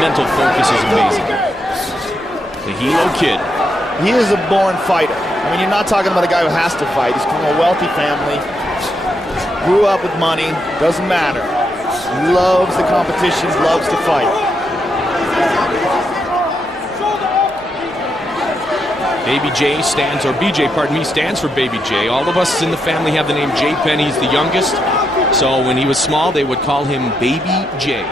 mental focus is amazing. The Hilo kid. He is a born fighter. I mean, you're not talking about a guy who has to fight. He's from a wealthy family, grew up with money, doesn't matter. Loves the competition, loves to fight. Baby J stands, or BJ, pardon me, stands for Baby J. All of us in the family have the name J. Penn. He's the youngest. So when he was small, they would call him Baby J.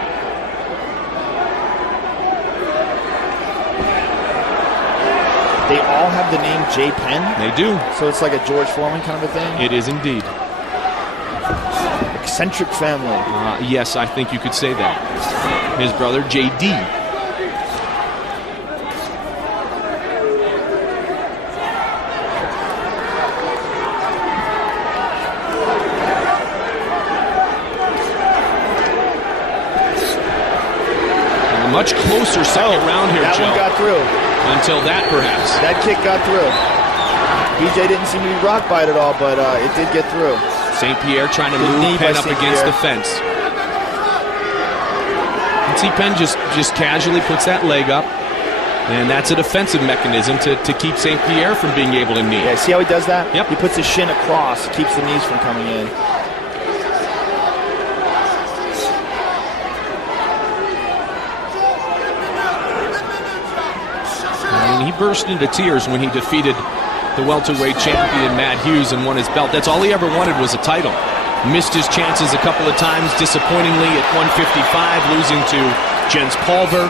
They all have the name J. Penn? They do. So it's like a George Foreman kind of a thing? It is indeed. Eccentric family. Yes, I think you could say that. His brother, J.D. Much closer second round here, Joe. That one got through. Until that, perhaps. That kick got through. BJ didn't seem to be rocked by it at all, but it did get through. St. Pierre trying to move Penn up against the fence. You see Penn just casually puts that leg up, and that's a defensive mechanism to keep St. Pierre from being able to knee. Yeah, see how he does that? Yep. He puts his shin across, keeps the knees from coming in. He burst into tears when he defeated the welterweight champion Matt Hughes and won his belt. That's all he ever wanted was a title. Missed his chances a couple of times, disappointingly at 155, losing to Jens Pulver.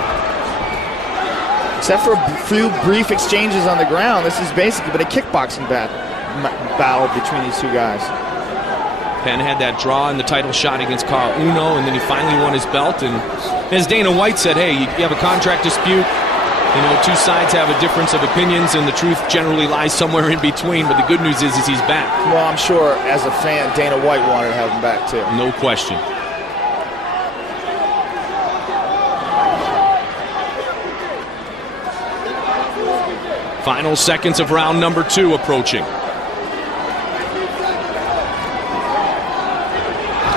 Except for a few brief exchanges on the ground, this is basically been a kickboxing battle between these two guys. Penn had that draw in the title shot against Carl Uno, and then he finally won his belt. And as Dana White said, hey, you have a contract dispute. You know, two sides have a difference of opinions, and the truth generally lies somewhere in between. But the good news is he's back. Well, I'm sure as a fan, Dana White wanted to have him back too. No question. Final seconds of round number 2 approaching.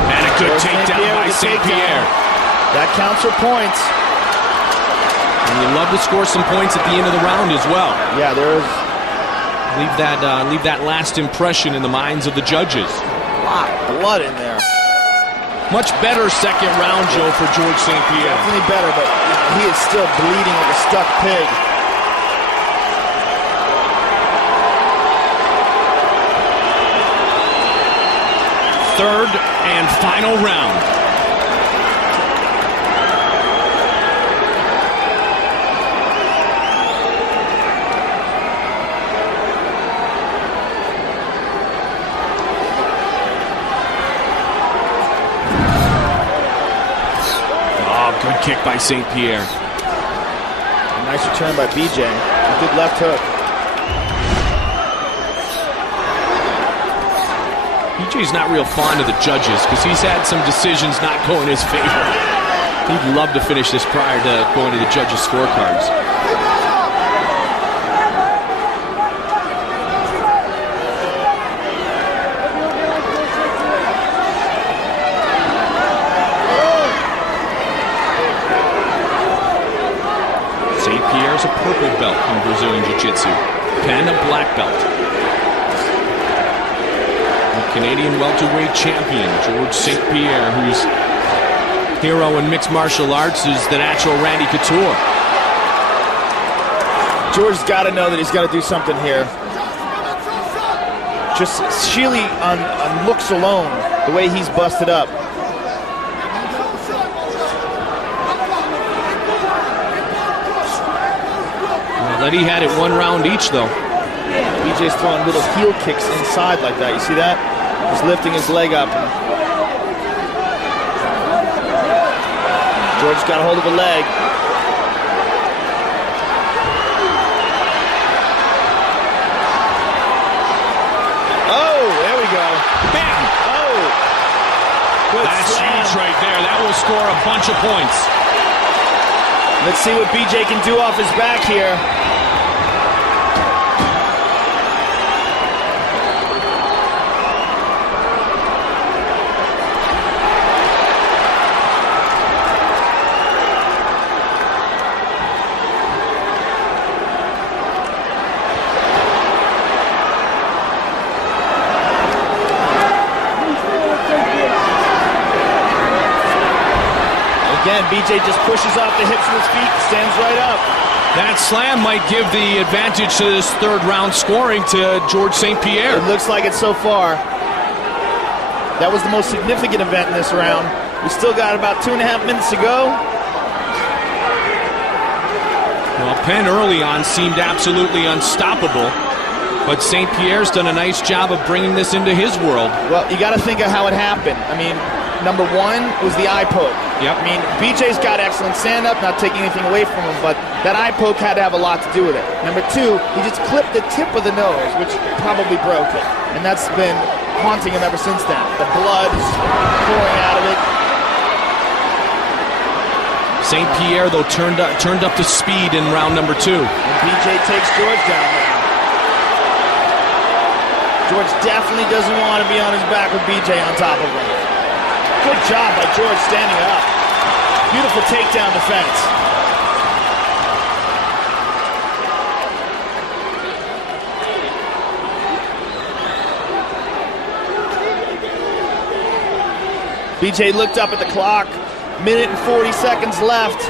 And a good takedown by St. Pierre. That counts for points. And you love to score some points at the end of the round as well. Yeah, there is. Leave that last impression in the minds of the judges. A lot of blood in there. Much better second round, Joe, for George St. Pierre. Definitely better, but he is still bleeding like a stuck pig. Third and final round. Good kick by St. Pierre. A nice return by BJ. A good left hook. BJ's not real fond of the judges because he's had some decisions not go in his favor. He'd love to finish this prior to going to the judges' scorecards. A purple belt in Brazilian Jiu-Jitsu. Penn, a black belt. The Canadian welterweight champion, George St. Pierre, whose hero in mixed martial arts is the natural Randy Couture. George's got to know that he's got to do something here. Just sheerly on looks alone, the way he's busted up. But he had it 1 round each, though. BJ's throwing little heel kicks inside like that. You see that? Just lifting his leg up. George's got a hold of a leg. Oh, there we go. Bam! Oh! Good That's slam. huge right there. That will score a bunch of points. Let's see what BJ can do off his back here. BJ just pushes off the hips with his feet, stands right up. That slam might give the advantage to this third round scoring to George St. Pierre. It looks like it so far. That was the most significant event in this round. We still got about 2.5 minutes to go. Well, Penn early on seemed absolutely unstoppable, but St. Pierre's done a nice job of bringing this into his world. Well, you got to think of how it happened. I mean, number one was the eye poke. Yep. I mean, BJ's got excellent stand-up, not taking anything away from him, but that eye poke had to have a lot to do with it. Number two, he just clipped the tip of the nose, which probably broke it. And that's been haunting him ever since then. The blood pouring out of it. St. Pierre, though, turned up the speed in round number 2. And BJ takes George down now. George definitely doesn't want to be on his back with BJ on top of him. Good job by George standing up. Beautiful takedown defense. BJ looked up at the clock. Minute and 40 seconds left.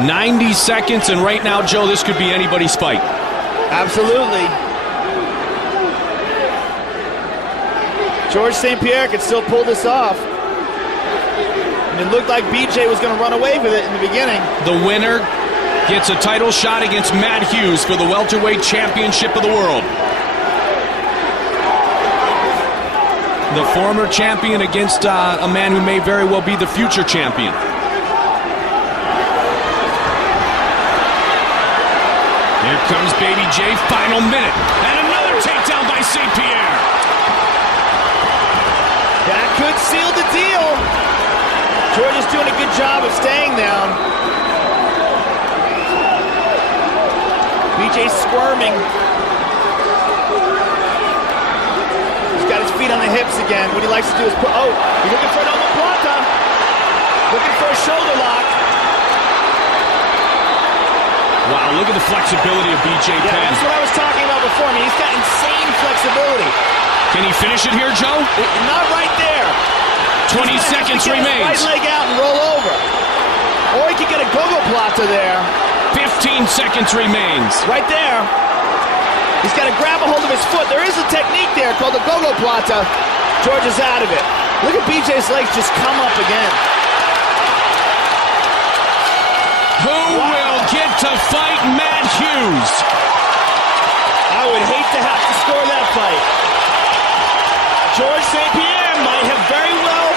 "90 seconds, and right now, Joe, this could be anybody's fight." Absolutely. George St. Pierre could still pull this off. And it looked like BJ was going to run away with it in the beginning. The winner gets a title shot against Matt Hughes for the welterweight championship of the world. The former champion against a man who may very well be the future champion. Here comes Baby J, final minute. And another takedown by St. Pierre. That could seal the deal. George is doing a good job of staying down. BJ's squirming. He's got his feet on the hips again. What he likes to do is put, oh, he's looking for an omoplata. Looking for a shoulder lock. Wow, look at the flexibility of BJ Penn. Yeah, that's what I was talking about before. I mean, he's got insane flexibility. Can he finish it here, Joe? Not right there. 20 seconds remains. Right leg out and roll over. Or he could get a gogoplata there. 15 seconds remains. Right there. He's got to grab a hold of his foot. There is a technique there called the gogoplata. George is out of it. Look at BJ's legs just come up again. Who will get to fight Matt Hughes? I would hate to have to score that fight. George St. Pierre might have very well